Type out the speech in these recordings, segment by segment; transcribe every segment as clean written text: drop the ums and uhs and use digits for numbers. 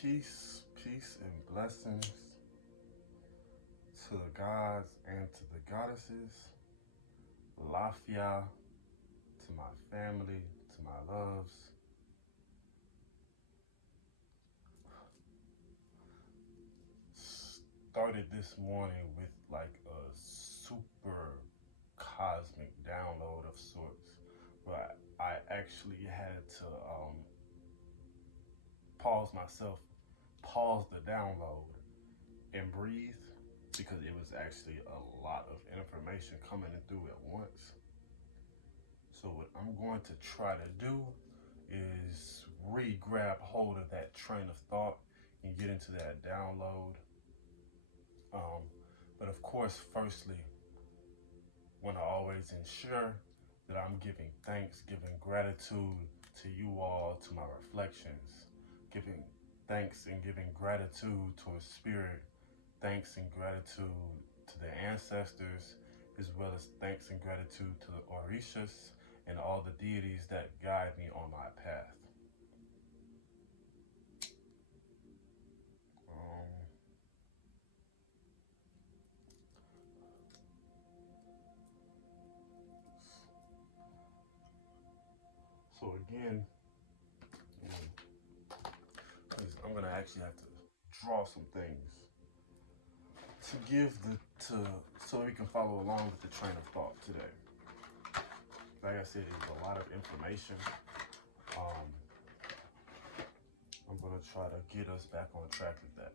Peace, peace, and blessings to the gods and to the goddesses. Lafia to my family, to my loves. Started this morning with like a super cosmic download of sorts, but I actually had to pause myself, pause the download, and breathe because it was actually a lot of information coming through at once. So what I'm going to try to do is re-grab hold of that train of thought and get into that download. But of course, firstly, want to always ensure that I'm giving thanks, giving gratitude to you all, to my reflections, giving thanks and giving gratitude to a spirit, thanks and gratitude to the ancestors, as well as thanks and gratitude to the Orishas and all the deities that guide me on my path. So again, I'm gonna actually have to draw some things to give so we can follow along with the train of thought today. Like I said, it's a lot of information. I'm gonna try to get us back on track with that.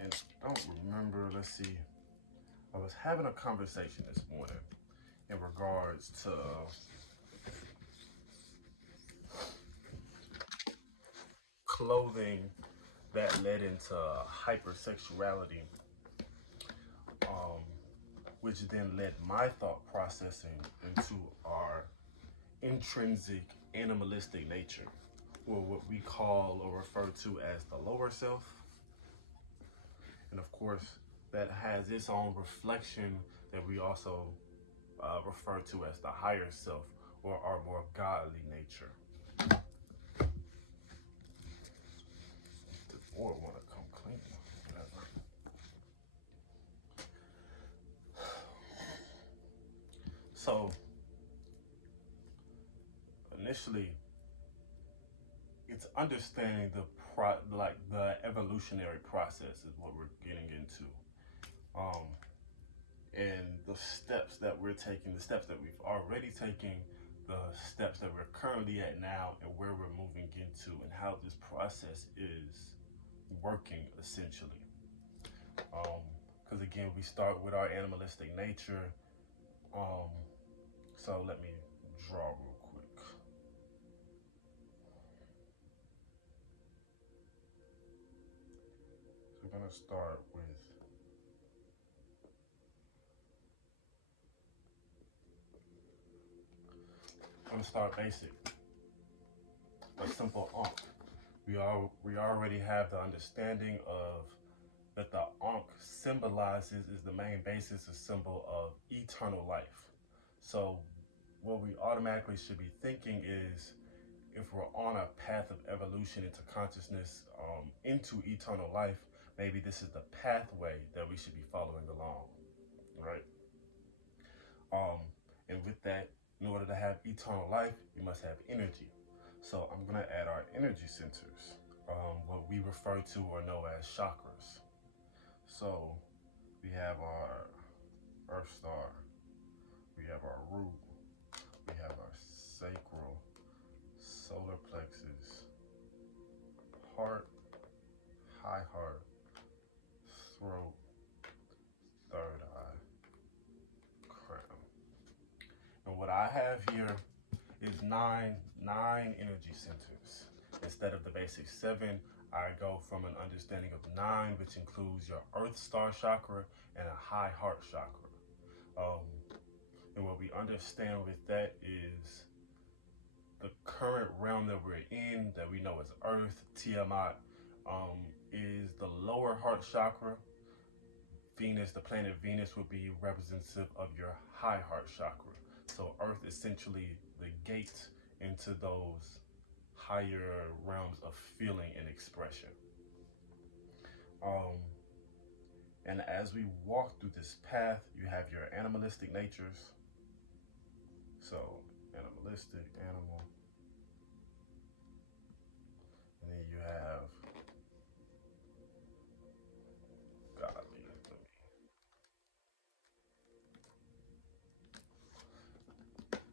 And I don't remember, let's see, I was having a conversation this morning in regards to clothing that led into hypersexuality, which then led my thought processing into our intrinsic animalistic nature, or what we call or refer to as the lower self. And of course, that has its own reflection that we also refer to as the higher self, or our more godly nature. The board want to come clean, whatever. So initially, it's understanding the evolutionary process is what we're getting into, and the steps that we're taking, the steps that we've already taken, the steps that we're currently at now, and where we're moving into, and how this process is working essentially. Because again, we start with our animalistic nature. So let me draw real quick. So we're gonna start with basic, a simple Ankh. We already have the understanding of that the Ankh symbolizes is the main basis, a symbol of eternal life. So what we automatically should be thinking is, if we're on a path of evolution into consciousness, into eternal life, maybe this is the pathway that we should be following along, right? And with that, in order to have eternal life, you must have energy. So I'm gonna add our energy centers, what we refer to or know as chakras. So we have our Earth Star, we have our root, we have our sacral, solar plexus, heart, high heart, throat, third eye, crown. And what I have here is nine energy centers. Instead of the basic 7, I go from an understanding of 9, which includes your Earth Star chakra and a high heart chakra. And what we understand with that is the current realm that we're in, that we know as Earth, Tiamat, is the lower heart chakra. Venus, the planet Venus, would be representative of your high heart chakra. So Earth essentially the gate into those higher realms of feeling and expression. Um, and as we walk through this path, you have your animalistic natures. So, animalistic, animal, and then you have godly.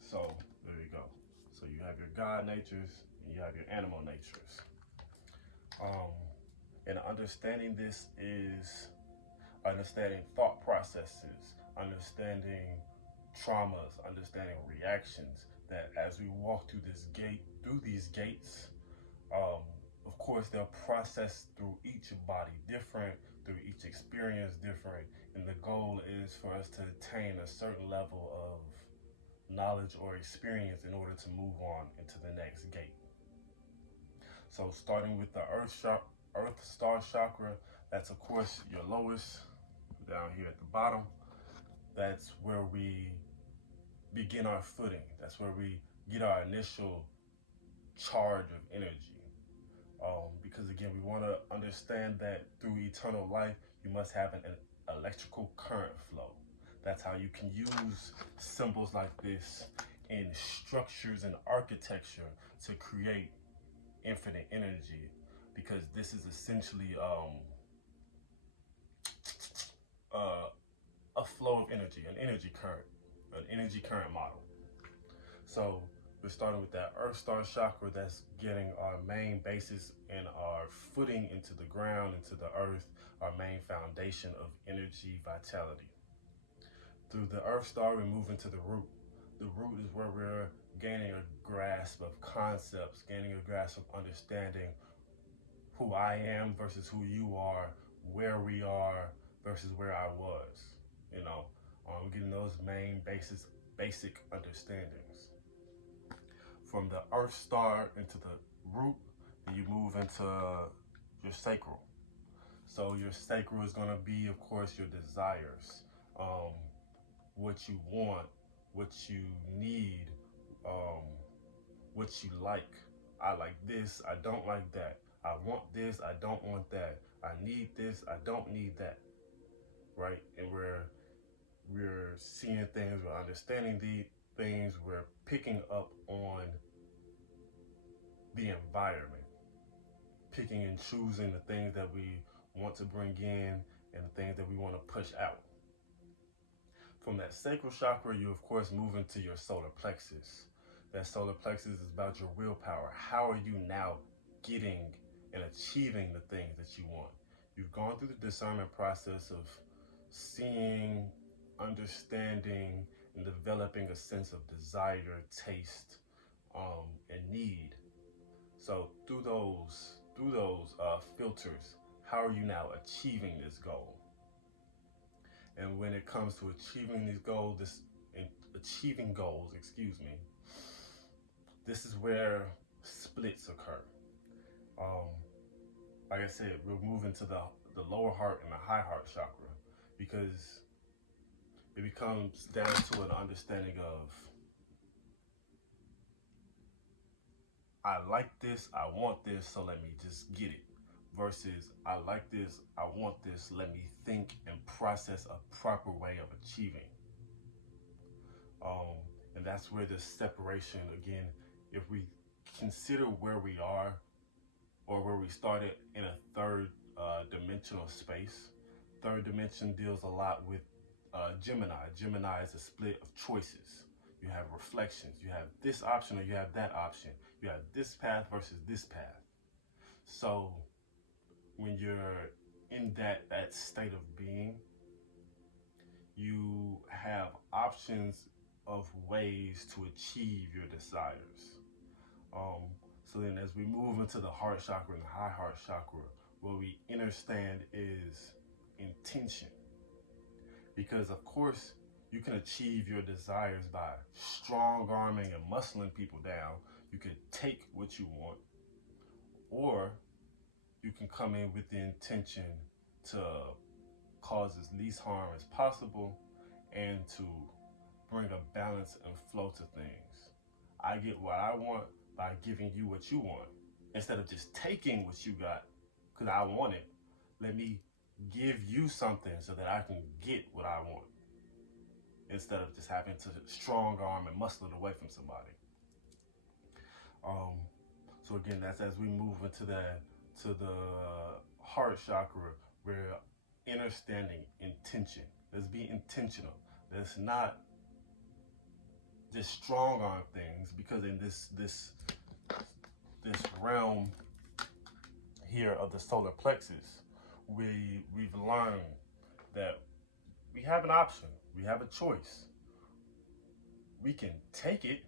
So, there you go. So, you have your God natures and you have your animal natures. Um, and understanding this is understanding thought processes, understanding traumas, understanding reactions. That as we walk through this gate, through these gates, um, of course, they'll process through each body different, through each experience different, and the goal is for us to attain a certain level of knowledge or experience in order to move on into the next gate. So, starting with the Earth Star chakra, that's of course your lowest down here at the bottom. That's where we begin our footing. That's where we get our initial charge of energy. Because again, we want to understand that through eternal life, you must have an electrical current flow. That's how you can use symbols like this in structures and architecture to create infinite energy, because this is essentially a flow of energy, an energy current model. So we're starting with that Earth Star chakra. That's getting our main basis and our footing into the ground, into the earth, our main foundation of energy, vitality. Through the Earth Star, we move into the root. The root is where we're gaining a grasp of concepts, gaining a grasp of understanding who I am versus who you are, where we are versus where I was. You know, getting those main basic understandings. From the Earth Star into the root, then you move into your sacral. So your sacral is going to be, of course, your desires, what you want, what you need, um, what you like. I like this, I don't like that. I want this, I don't want that. I need this, I don't need that. Right? And we're seeing things, we're understanding the things, we're picking up on the environment, picking and choosing the things that we want to bring in and the things that we want to push out. From that sacral chakra, you of course move into your solar plexus. That solar plexus is about your willpower. How are you now getting and achieving the things that you want? You've gone through the discernment process of seeing, understanding, and developing a sense of desire, taste, and need. So through those filters, how are you now achieving this goal? And when it comes to achieving these goals, this is where splits occur. Um, like I said, we're moving to the lower heart and the high heart chakra, because it becomes down to an understanding of, I like this, I want this, so let me just get it. Versus, I like this, I want this, let me think and process a proper way of achieving. And that's where the separation, again, if we consider where we are or where we started in a third dimensional space, third dimension deals a lot with Gemini. Gemini is a split of choices. You have reflections. You have this option or you have that option. You have this path versus this path. So when you're in that state of being, you have options of ways to achieve your desires. So then as we move into the heart chakra and the high heart chakra, what we understand is intention. Because of course, you can achieve your desires by strong arming and muscling people down. You can take what you want, or you can come in with the intention to cause as least harm as possible and to bring a balance and flow to things. I get what I want by giving you what you want. Instead of just taking what you got because I want it, let me give you something so that I can get what I want. Instead of just having to strong arm and muscle it away from somebody. So again, that's as we move into the heart chakra, we're understanding intention. Let's be intentional. Let's not just strong arm things, because in this realm here of the solar plexus, we've learned that we have an option. We have a choice. We can take it,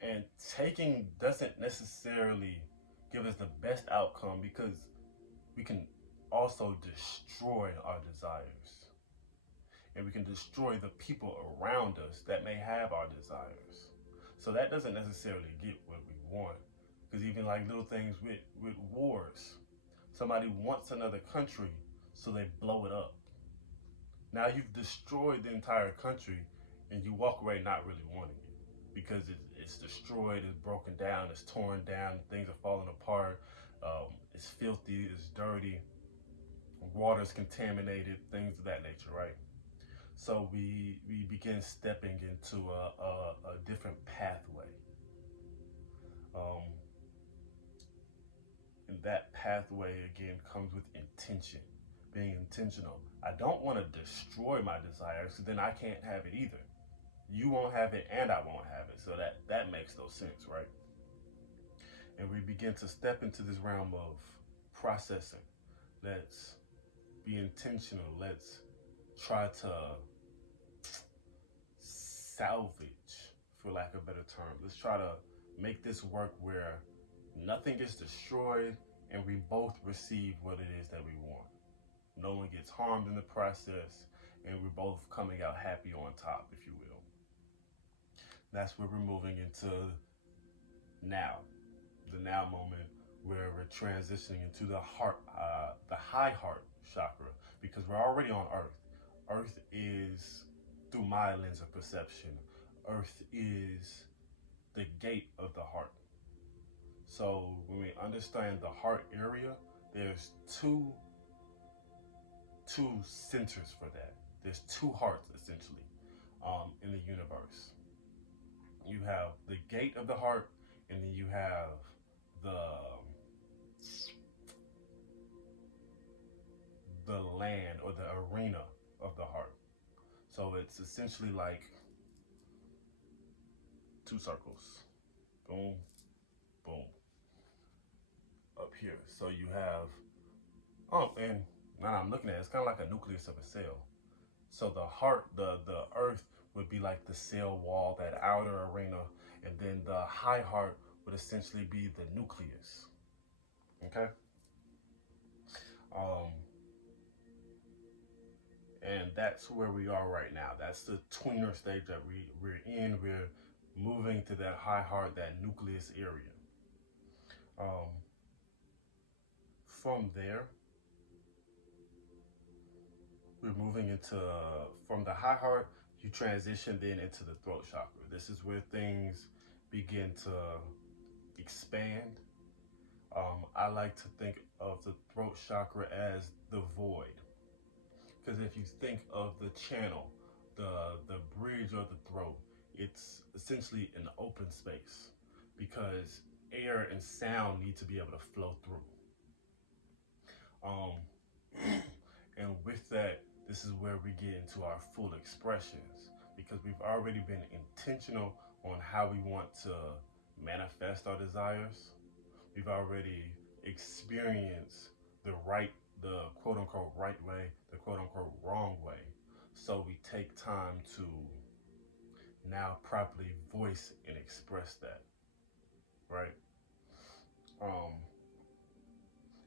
and taking doesn't necessarily give us the best outcome, because we can also destroy our desires. And we can destroy the people around us that may have our desires. So that doesn't necessarily get what we want. Because even like little things with wars, somebody wants another country, so they blow it up. Now you've destroyed the entire country, and you walk away not really wanting it, because it's destroyed, it's broken down, it's torn down, things are falling apart, it's filthy, it's dirty, water's contaminated, things of that nature, right? So we begin stepping into a different pathway. And that pathway again comes with intention, being intentional. I don't want to destroy my desires, so then I can't have it either. You won't have it and I won't have it. So that makes no sense, right? And we begin to step into this realm of processing. Let's be intentional. Let's try to salvage, for lack of a better term. Let's try to make this work where nothing gets destroyed and we both receive what it is that we want. No one gets harmed in the process, and we're both coming out happy on top, if you will. That's where we're moving into now, the now moment, where we're transitioning into the heart, the high heart chakra, because we're already on Earth. Earth is, through my lens of perception, Earth is the gate of the heart. So when we understand the heart area, there's two centers for that. There's two hearts essentially in the universe. You have the gate of the heart, and then you have the land or the arena of the heart. So it's essentially like two circles. Boom, boom. Up here. So you have, and now I'm looking at it, it's kind of like a nucleus of a cell. So the heart, the earth would be like the cell wall, that outer arena, and then the high heart would essentially be the nucleus. Okay? And that's where we are right now. That's the tweener stage that we're in. We're moving to that high heart, that nucleus area. From there, we're moving into, from the high heart, you transition then into the throat chakra. This is where things begin to expand. I like to think of the throat chakra as the void. Because if you think of the channel, the bridge of the throat, it's essentially an open space, because air and sound need to be able to flow through. And with that, this is where we get into our full expressions, because we've already been intentional on how we want to manifest our desires. We've already experienced the quote unquote right way, the quote unquote wrong way. So we take time to now properly voice and express that, right?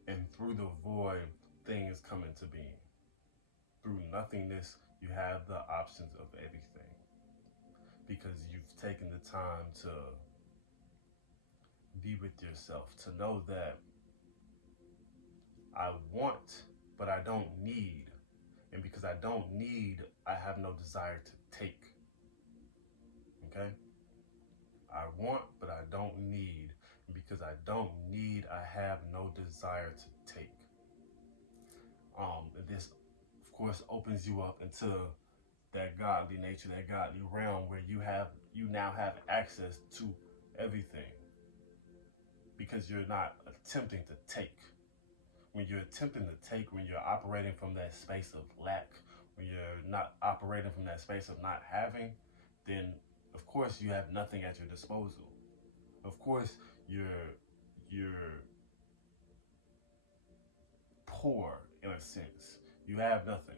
And through the void, things come into being. Through nothingness, you have the options of everything, because you've taken the time to be with yourself, to know that I want, but I don't need. And because I don't need, I have no desire to take. Okay? because I don't need, I have no desire to take. And this, of course, opens you up into that godly nature, that godly realm where you now have access to everything because you're not attempting to take. When you're attempting to take, when you're operating from that space of lack, when you're not operating from that space of not having, then of course you have nothing at your disposal. Of course you're poor in a sense. You have nothing.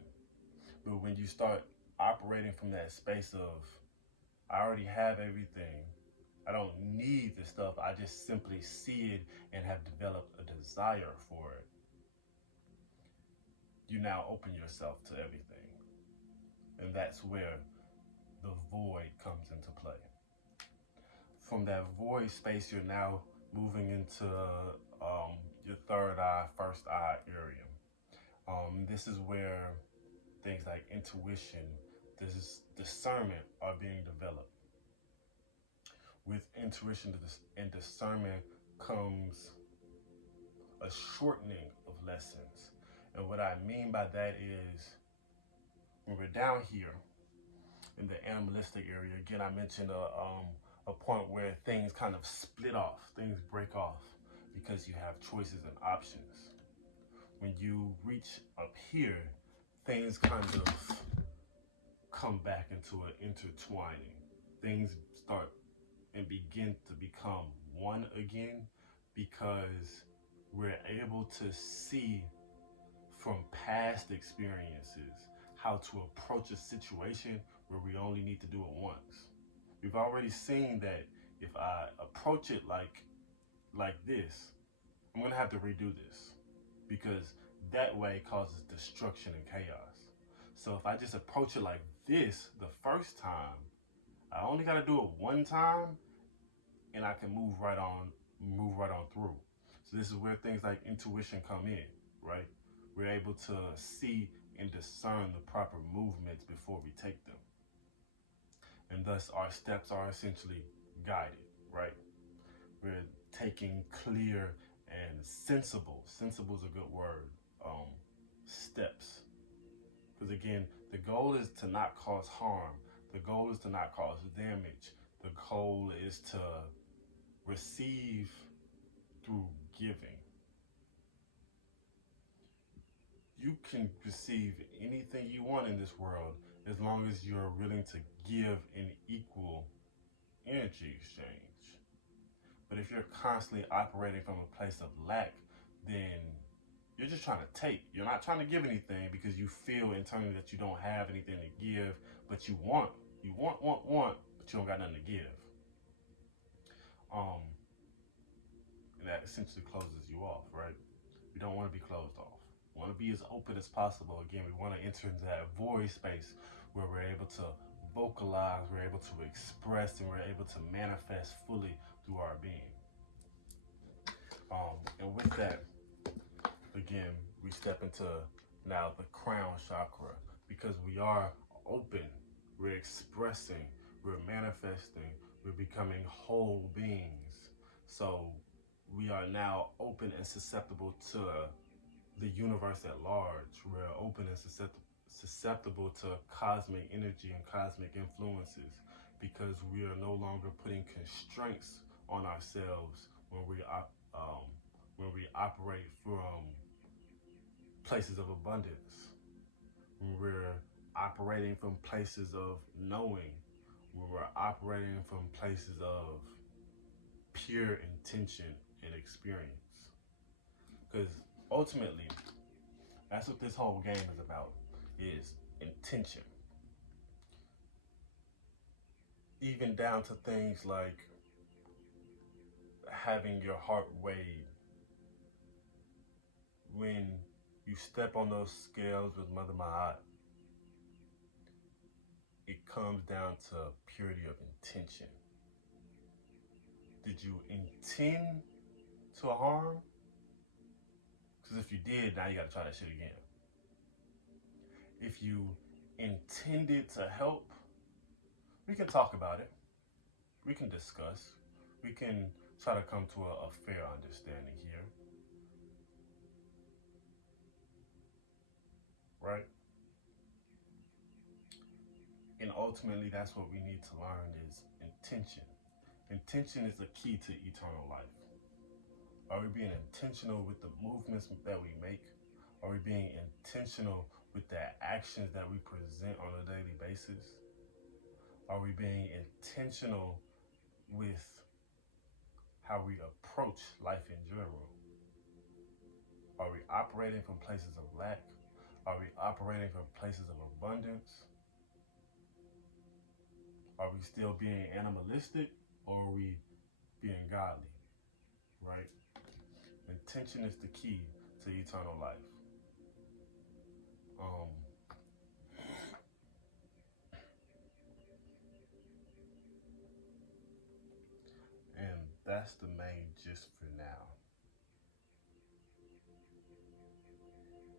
But when you start operating from that space of I already have everything, I don't need the stuff, I just simply see it and have developed a desire for it, you now open yourself to everything. And that's where the void comes into play. From that void space, you're now moving into your third eye, first eye area. This is where things like intuition, this is discernment are being developed. With intuition and discernment comes a shortening of lessons. And what I mean by that is when we're down here in the animalistic area, again, I mentioned a point where things kind of split off, things break off because you have choices and options. When you reach up here, things kind of come back into an intertwining. Things start and begin to become one again because we're able to see from past experiences how to approach a situation where we only need to do it once. We've already seen that if I approach it like this, I'm gonna have to redo this because that way causes destruction and chaos. So if I just approach it like this the first time, I only gotta do it one time and I can move right on through. So this is where things like intuition come in, right? We're able to see and discern the proper movements before we take them. And thus our steps are essentially guided, right? We're taking clear and sensible is a good word, steps. Because again, the goal is to not cause harm. The goal is to not cause damage. The goal is to receive through giving. You can receive anything you want in this world as long as you're willing to give in equal energy exchange. But if you're constantly operating from a place of lack, then you're just trying to take. You're not trying to give anything because you feel internally that you don't have anything to give, but you want, but you don't got nothing to give. And that essentially closes you off, right? We don't want to be closed off. We want to be as open as possible. Again, we want to enter into that void space where we're able to vocalize, we're able to express, and we're able to manifest fully through our being. And with that, again, we step into now the crown chakra because we are open, we're expressing, we're manifesting, we're becoming whole beings. So we are now open and susceptible to the universe at large. We're open and susceptible to cosmic energy and cosmic influences because we are no longer putting constraints on ourselves when we operate from places of abundance, when we're operating from places of knowing, when we're operating from places of pure intention and experience. Because ultimately, that's what this whole game is about, is intention. Even down to things like having your heart weighed. When you step on those scales with Mother Ma'at, it comes down to purity of intention. Did you intend to harm? Because if you did, now you got to try that shit again. If you intended to help, we can talk about it. We can discuss. We can try to come to a fair understanding here, right? And ultimately, that's what we need to learn is intention. Intention is the key to eternal life. Are we being intentional with the movements that we make? Are we being intentional with the actions that we present on a daily basis? Are we being intentional with how we approach life in general? Are we operating from places of lack? Are we operating from places of abundance? Are we still being animalistic, or are we being godly, right? Intention is the key to eternal life. Um, and that's the main gist for now.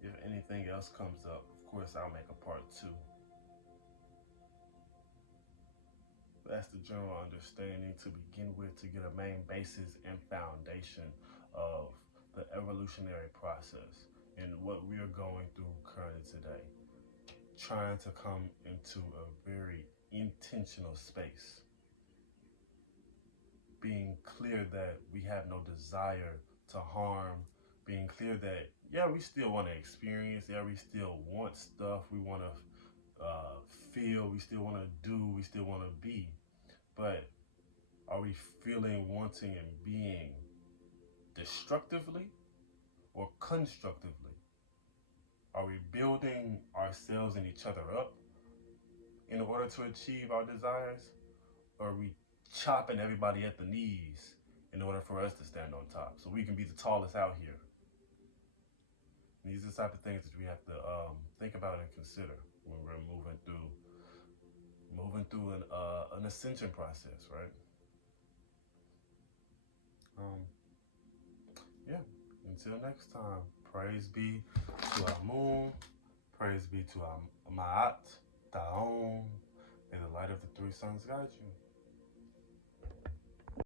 If anything else comes up, of course, I'll make a part two. That's the general understanding to begin with, to get a main basis and foundation of the evolutionary process and what we are going through currently today. Trying to come into a very intentional space. Being clear that we have no desire to harm. Being clear that, yeah, we still want to experience. Yeah, we still want stuff. We want to feel. We still want to do. We still want to be. But are we feeling, wanting, and being destructively or constructively? Are we building ourselves and each other up in order to achieve our desires? Or are we chopping everybody at the knees in order for us to stand on top so we can be the tallest out here? And these are the type of things that we have to think about and consider when we're moving through an ascension process, right? Yeah. Until next time, praise be to our moon, praise be to our Ma'at, Ta'om, and the light of the three suns guide you.